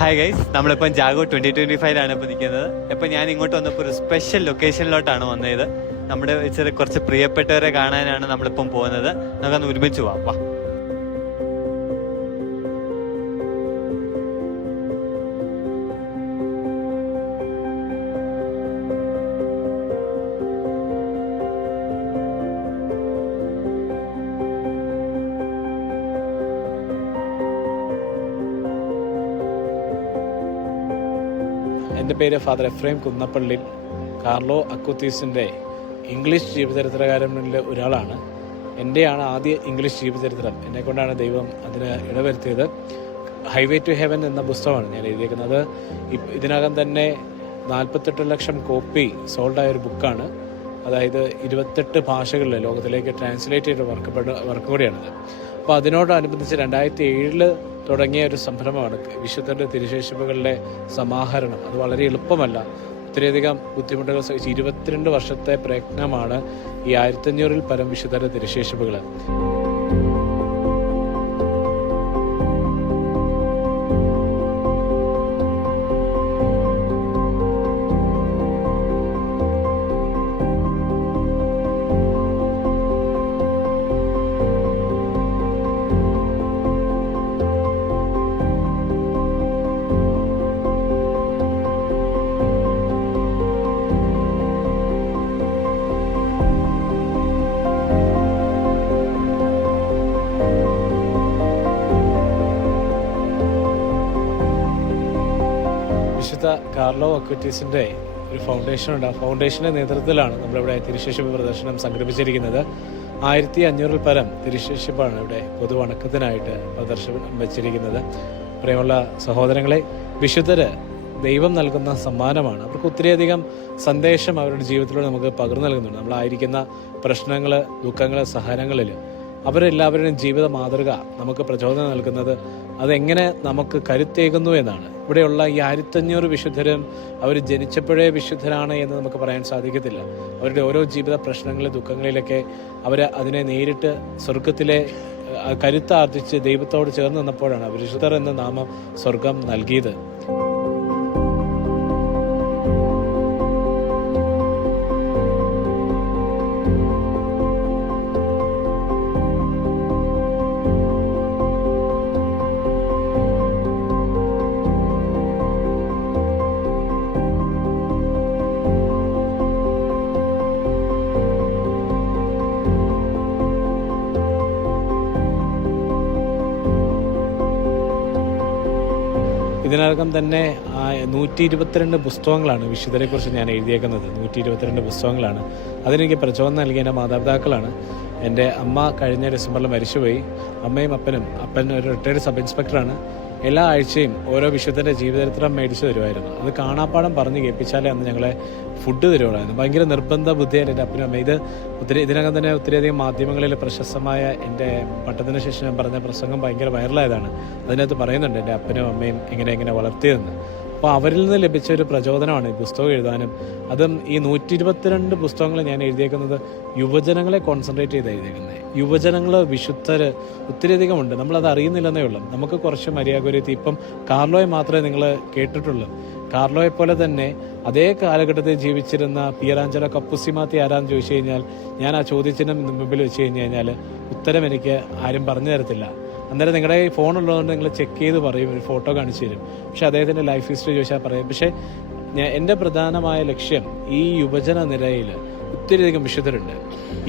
Hi guys, നമ്മളിപ്പം ജാഗോ 2025 ഇപ്പോൾ നിൽക്കുന്നത്. ഇപ്പം ഞാൻ ഇങ്ങോട്ട് വന്നപ്പോൾ ഒരു സ്പെഷ്യൽ ലൊക്കേഷനിലോട്ടാണ് വന്നത്. നമ്മുടെ കുറച്ച് പ്രിയപ്പെട്ടവരെ കാണാനാണ് നമ്മളിപ്പം പോകുന്നത്. നമുക്കൊന്ന് ഒരുമിച്ച് പോവാം. വാ. എൻ്റെ പേര് ഫാദർ എഫ്രൈം കുന്നപ്പള്ളി. കാർലോ അക്കുത്തീസിൻ്റെ ഇംഗ്ലീഷ് ജീവചരിത്രകാരനിൽ ഒരാളാണ്. എൻ്റെയാണ് ആദ്യ ഇംഗ്ലീഷ് ജീവചരിത്രം. എന്നെക്കൊണ്ടാണ് ദൈവം അതിന് ഇടവരുത്തിയത്. ഹൈവേ ടു ഹെവൻ എന്ന പുസ്തകമാണ് ഞാൻ എഴുതിയിരിക്കുന്നത്. ഇതിനകം തന്നെ 48 ലക്ഷം കോപ്പി സോൾഡായ ഒരു ബുക്കാണ്. അതായത് 28 ഭാഷകളിൽ ലോകത്തിലേക്ക് ട്രാൻസ്ലേറ്റ് ചെയ്ത് വർക്ക് കൂടിയാണിത്. അപ്പോൾ അതിനോടനുബന്ധിച്ച് 2007 തുടങ്ങിയ ഒരു സംരംഭമാണ് വിശുദ്ധരുടെ തിരുശേഷിപ്പുകളുടെ സമാഹരണം. അത് വളരെ എളുപ്പമല്ല, ഒത്തിരിയധികം ബുദ്ധിമുട്ടുകൾ സഹിച്ച് 22 വർഷത്തെ പ്രയത്നമാണ് ഈ 1500-ൽ പരം വിശുദ്ധരുടെ തിരുശേഷിപ്പുകൾ. വിശുദ്ധ കാർലോ അക്വിറ്റീസിൻ്റെ ഒരു ഫൗണ്ടേഷനുണ്ട്. ആ ഫൗണ്ടേഷൻ്റെ നേതൃത്വത്തിലാണ് നമ്മളിവിടെ തിരുശേഷിപ്പ് പ്രദർശനം സംഘടിപ്പിച്ചിരിക്കുന്നത്. 1500-ൽ പരം തിരുശേഷിപ്പാണ് ഇവിടെ പൊതുവണക്കത്തിനായിട്ട് പ്രദർശനം വെച്ചിരിക്കുന്നത്. പ്രിയമുള്ള സഹോദരങ്ങളെ, വിശുദ്ധര് ദൈവം നൽകുന്ന സമ്മാനമാണ്. അവർക്ക് ഒത്തിരിയധികം സന്ദേശം അവരുടെ ജീവിതത്തിലൂടെ നമുക്ക് പകർന്നു നൽകുന്നുണ്ട്. നമ്മളായിരിക്കുന്ന പ്രശ്നങ്ങൾ, ദുഃഖങ്ങൾ, സഹനങ്ങളിൽ അവരെല്ലാവരുടെയും ജീവിത മാതൃക നമുക്ക് പ്രചോദനം നൽകുന്നത് അതെങ്ങനെ നമുക്ക് കരുത്തേകുന്നു എന്നാണ്. ഇവിടെയുള്ള ഈ 1500 വിശുദ്ധരും അവർ ജനിച്ചപ്പോഴേ വിശുദ്ധരാണ് എന്ന് നമുക്ക് പറയാൻ സാധിക്കത്തില്ല. അവരുടെ ഓരോ ജീവിത പ്രശ്നങ്ങളിലും ദുഃഖങ്ങളിലൊക്കെ അവർ അതിനെ നേരിട്ട് സ്വർഗത്തിലെ കരുത്താർജിച്ച് ദൈവത്തോട് ചേർന്ന് നിന്നപ്പോഴാണ് വിശുദ്ധർ എന്ന നാമം സ്വർഗം നൽകിയത്. ഇതിനകം തന്നെ 122 പുസ്തകങ്ങളാണ് വിശുദ്ധരെക്കുറിച്ച് ഞാൻ എഴുതിയേക്കുന്നത്. 122 പുസ്തകങ്ങളാണ്. അതിനെനിക്ക് പ്രചോദനം നൽകിയ എൻ്റെ മാതാപിതാക്കളാണ്. എൻ്റെ അമ്മ കഴിഞ്ഞ ഡിസംബറിൽ മരിച്ചുപോയി. അമ്മയും അപ്പൻ ഒരു റിട്ടയർഡ് സബ് ഇൻസ്പെക്ടറാണ്. എല്ലാ ആഴ്ചയും ഓരോ വിശുദ്ധൻ്റെ ജീവചരിത്രം മേടിച്ചു തരുമായിരുന്നു. അത് കാണാപ്പാടം പറഞ്ഞ് കേൾപ്പിച്ചാലേ അന്ന് ഞങ്ങളെ ഫുഡ് തരുമായിരുന്നു. ഭയങ്കര നിർബന്ധ ബുദ്ധിയായിരുന്നു എൻ്റെ അപ്പനും അമ്മ. ഇതിനകം തന്നെ ഒത്തിരിയധികം മാധ്യമങ്ങളിൽ പ്രശസ്തമായ എൻ്റെ പട്ടത്തിന് ശേഷം ഞാൻ പറഞ്ഞ പ്രസംഗം ഭയങ്കര വൈറലായതാണ്. അതിനകത്ത് പറയുന്നുണ്ട് എൻ്റെ അപ്പനും അമ്മയും എങ്ങനെ വളർത്തിയതെന്ന്. അപ്പോൾ അവരിൽ നിന്ന് ലഭിച്ച ഒരു പ്രചോദനമാണ് ഈ പുസ്തകം എഴുതാനും. അതും ഈ 122 പുസ്തകങ്ങൾ ഞാൻ എഴുതിയേക്കുന്നത് യുവജനങ്ങളെ കോൺസെൻട്രേറ്റ് ചെയ്ത് എഴുതിയേക്കുന്നത്. യുവജനങ്ങൾ വിശുദ്ധർ ഒത്തിരിയധികം ഉണ്ട്, നമ്മളത് അറിയുന്നില്ലെന്നേ ഉള്ളൂ. നമുക്ക് കുറച്ച് മര്യാദ ഇപ്പം കാർലോയെ മാത്രമേ നിങ്ങൾ കേട്ടിട്ടുള്ളൂ. കാർലോയെ പോലെ തന്നെ അതേ കാലഘട്ടത്തിൽ ജീവിച്ചിരുന്ന പിയറാഞ്ചലോ കപ്പുസിമാത്തി ആരാന്ന് ചോദിച്ചു കഴിഞ്ഞാൽ ഞാൻ ആ ചോദ്യത്തിന് മുമ്പിൽ വെച്ച് കഴിഞ്ഞാൽ ഉത്തരം എനിക്ക് ആരും പറഞ്ഞു തരത്തില്ല. അന്നേരം നിങ്ങളുടെ ഈ ഫോണുള്ളതുകൊണ്ട് നിങ്ങൾ ചെക്ക് ചെയ്ത് പറയും, ഒരു ഫോട്ടോ കാണിച്ചു തരും. പക്ഷെ അദ്ദേഹത്തിൻ്റെ ലൈഫ് ഹിസ്റ്ററി ചോദിച്ചാൽ പറയും. പക്ഷേ എൻ്റെ പ്രധാനമായ ലക്ഷ്യം ഈ യുവജന നിരയിൽ ഒത്തിരിയധികം വിശുദ്ധരുണ്ട്.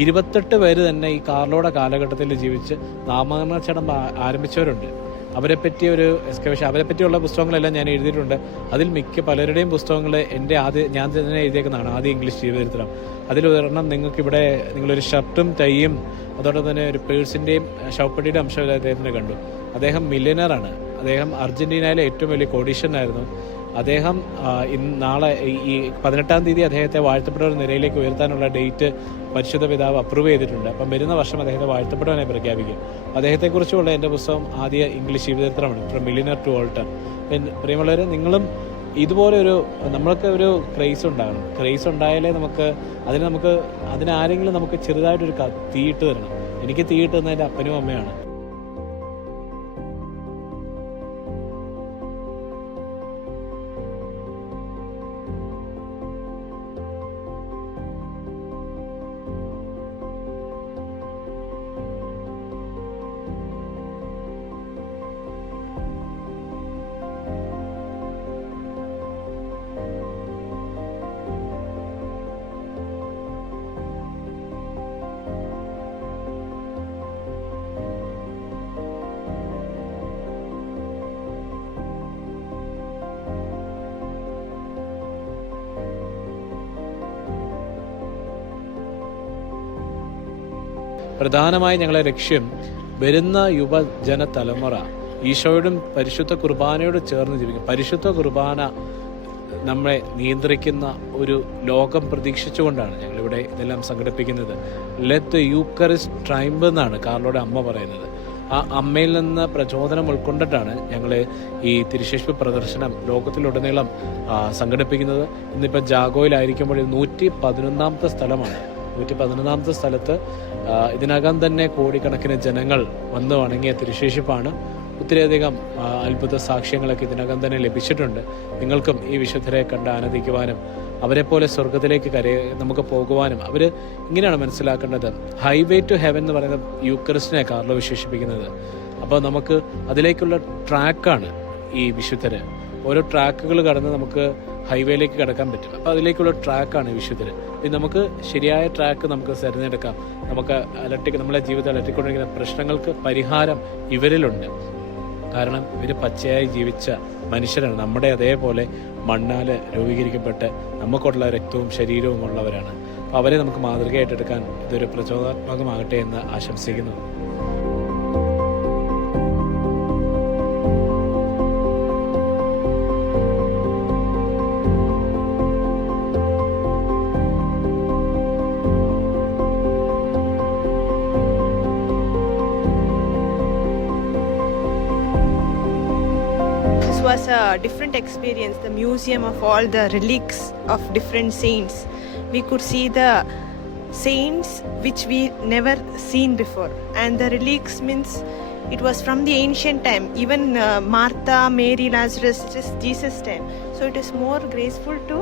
28 പേര് തന്നെ ഈ കാർലോയുടെ കാലഘട്ടത്തിൽ ജീവിച്ച് നാമകരണ ചടങ്ങ് ആരംഭിച്ചവരുണ്ട്. അവരെപ്പറ്റി ഒരു എക്സ്കവേഷൻ, അവരെപ്പറ്റിയുള്ള പുസ്തകങ്ങളെല്ലാം ഞാൻ എഴുതിയിട്ടുണ്ട്. അതിൽ പലരുടെയും പുസ്തകങ്ങൾ ഞാൻ തന്നെ എഴുതിയേക്കുന്നതാണ്. ആദ്യ ഇംഗ്ലീഷ് ജീവചരിത്രം. അതിലൊരെണ്ണം നിങ്ങൾക്കിവിടെ നിങ്ങളൊരു ഷർട്ടും ടൈയും അതോടൊപ്പം തന്നെ ഒരു പേഴ്സിൻ്റെയും ഷൗപ്പട്ടിയുടെ അംശം അദ്ദേഹത്തിന് കണ്ടു. അദ്ദേഹം മില്യനറാണ്. അദ്ദേഹം അർജന്റീനയിലെ ഏറ്റവും വലിയ കോടീശ്വരനായിരുന്നു. അദ്ദേഹം നാളെ ഈ 18-ാം തീയതി അദ്ദേഹത്തെ വാഴ്ത്തപ്പെട്ട ഒരു നിരയിലേക്ക് ഉയർത്താനുള്ള ഡേറ്റ് പരിശുദ്ധ പിതാവ് അപ്രൂവ് ചെയ്തിട്ടുണ്ട്. അപ്പം വരുന്ന വർഷം അദ്ദേഹത്തെ വാഴ്ത്തപ്പെട്ടവനെ പ്രഖ്യാപിക്കും. അദ്ദേഹത്തെക്കുറിച്ചുള്ള എൻ്റെ പുസ്തകം ആദ്യ ഇംഗ്ലീഷ് ജീവചരിത്രമാണ്, ഫ്രം മില്യനർ ടു ഓൾട്ടർ. പ്രിയമുള്ളവരെ, നിങ്ങളും ഇതുപോലെ നമ്മൾക്ക് ഒരു ക്രേസ് ഉണ്ടാകണം. ക്രേസ് ഉണ്ടായാലേ അതിനാരെങ്കിലും നമുക്ക് ചെറുതായിട്ടൊരു തീയിട്ട് തരണം. എനിക്ക് തീയിട്ട് തന്ന എൻ്റെ അപ്പനും അമ്മയാണ്. പ്രധാനമായി ഞങ്ങളെ ലക്ഷ്യം വരുന്ന യുവജന തലമുറ ഈശോയോടും പരിശുദ്ധ കുർബാനയോട് ചേർന്ന് ജീവിക്കും. പരിശുദ്ധ കുർബാന നമ്മളെ നിയന്ത്രിക്കുന്ന ഒരു ലോകം പ്രതീക്ഷിച്ചുകൊണ്ടാണ് ഞങ്ങളിവിടെ ഇതെല്ലാം സംഘടിപ്പിക്കുന്നത്. ലെറ്റ് ദ യൂക്കറിസ്റ്റ് ട്രൈംബ് എന്നാണ് കാർലോയുടെ അമ്മ പറയുന്നത്. ആ അമ്മയിൽ നിന്ന് പ്രചോദനം ഉൾക്കൊണ്ടിട്ടാണ് ഞങ്ങൾ ഈ തിരുശേഷിപ്പ് പ്രദർശനം ലോകത്തിലുടനീളം സംഘടിപ്പിക്കുന്നത്. ഇന്നിപ്പോൾ ജാഗോയിലായിരിക്കുമ്പോൾ 111ാമത്തെ സ്ഥലമാണ്. 111ാമത്തെ സ്ഥലത്ത് ഇതിനകം തന്നെ കോടിക്കണക്കിന് ജനങ്ങൾ വന്നു വണങ്ങിയ തിരുശേഷിപ്പാണ്. ഒത്തിരിയധികം അത്ഭുത സാക്ഷ്യങ്ങളൊക്കെ ഇതിനകം തന്നെ ലഭിച്ചിട്ടുണ്ട്. നിങ്ങൾക്കും ഈ വിശുദ്ധരെ കണ്ട് ആനന്ദിക്കുവാനും അവരെപ്പോലെ സ്വർഗത്തിലേക്ക് നമുക്ക് പോകുവാനും അവർ ഇങ്ങനെയാണ് മനസ്സിലാക്കേണ്ടത്. ഹൈവേ ടു ഹെവൻ എന്ന് പറയുന്ന യൂക്കറിസ്റ്റിനെ കാർലോ വിശേഷിപ്പിക്കുന്നത്. അപ്പോൾ നമുക്ക് അതിലേക്കുള്ള ട്രാക്കാണ് ഈ വിശുദ്ധര്. ഓരോ ട്രാക്കുകൾ കടന്ന് നമുക്ക് ഹൈവേയിലേക്ക് കടക്കാൻ പറ്റും. അപ്പോൾ അതിലേക്കുള്ള ട്രാക്കാണ് വിശുദ്ധര്. ഇത് നമുക്ക് ശരിയായ ട്രാക്ക് നമുക്ക് തിരഞ്ഞെടുക്കാം. നമുക്ക് നമ്മളെ ജീവിതത്തിൽ അലട്ടിക്കൊണ്ടിരിക്കുന്ന പ്രശ്നങ്ങൾക്ക് പരിഹാരം ഇവരിലുണ്ട്. കാരണം ഇവർ പച്ചയായി ജീവിച്ച മനുഷ്യരാണ്. നമ്മുടെ അതേപോലെ മണ്ണാൽ രൂപീകരിക്കപ്പെട്ട് നമുക്കുള്ള രക്തവും ശരീരവും ഉള്ളവരാണ്. അപ്പോൾ അവരെ നമുക്ക് മാതൃകയായിട്ടെടുക്കാൻ ഇതൊരു പ്രചോദനാത്മകമാകട്ടെ എന്ന് ആശംസിക്കുന്നു. This was a different experience, the museum of all the relics of different saints. We could see the saints which we never seen before, and the relics means it was from the ancient time, even Martha, Mary, Lazarus, just Jesus time. So it is more graceful to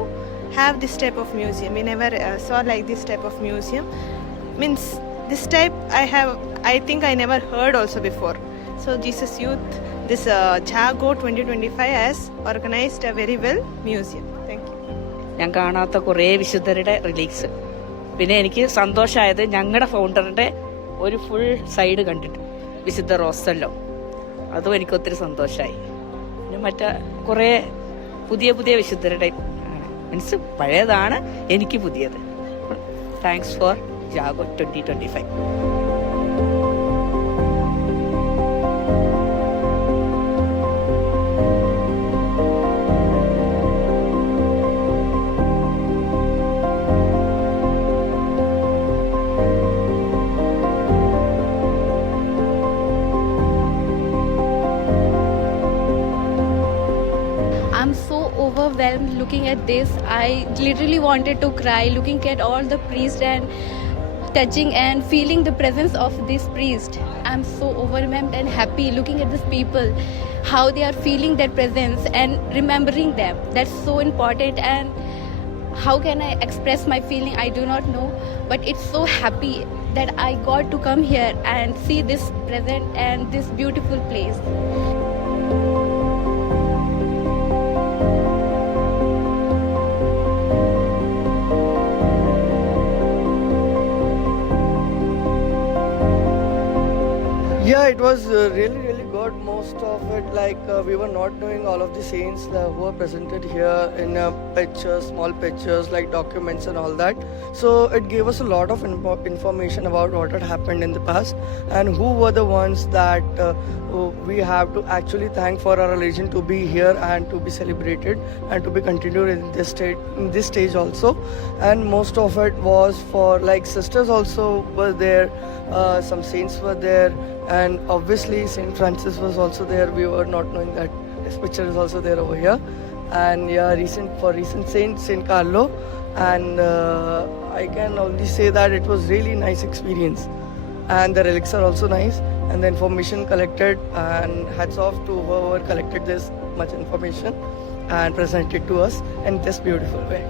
have this type of museum. We never saw like this type of museum. Means this type I think I never heard also before. So Jesus Youth, this Jago 2025 has organized a very well museum. Thank you. ഞാൻ കാണാത്ത കുറേ വിശുദ്ധരുടെ റിലീക്സ്. പിന്നെ എനിക്ക് സന്തോഷമായത് ഞങ്ങളുടെ ഫൗണ്ടറിൻ്റെ ഒരു full side കണ്ടിട്ട് വിശുദ്ധ റോസല്ലോ, അതും എനിക്ക് ഒത്തിരി സന്തോഷമായി. പിന്നെ മറ്റേ കുറേ പുതിയ വിശുദ്ധരുടെ മീൻസ് പഴയതാണ് എനിക്ക് പുതിയത്. Thanks for Jago 2025. I'm so overwhelmed looking at this. I literally wanted to cry looking at all the priests and touching and feeling the presence of this priest. I'm so overwhelmed and happy looking at these people, how they are feeling their presence and remembering them. That's so important, and how can I express my feeling? I do not know, but it's so happy that I got to come here and see this present and this beautiful place. Yeah, it was really good. Most of it, we were not knowing all of the saints who are presented here in pictures, small pictures, like documents and all that. So it gave us a lot of information about what had happened in the past and who were the ones that we have to actually thank for our religion to be here and to be celebrated and to be continued in this stage also. And most of it was for sisters also were there, some saints were there. And obviously St. Francis was also there. We were not knowing that his picture is also there over here. And yeah, recent St. Carlo. And I can only say that it was really nice experience. And the relics are also nice. And the information collected, and hats off to whoever collected this much information and presented to us in this beautiful way.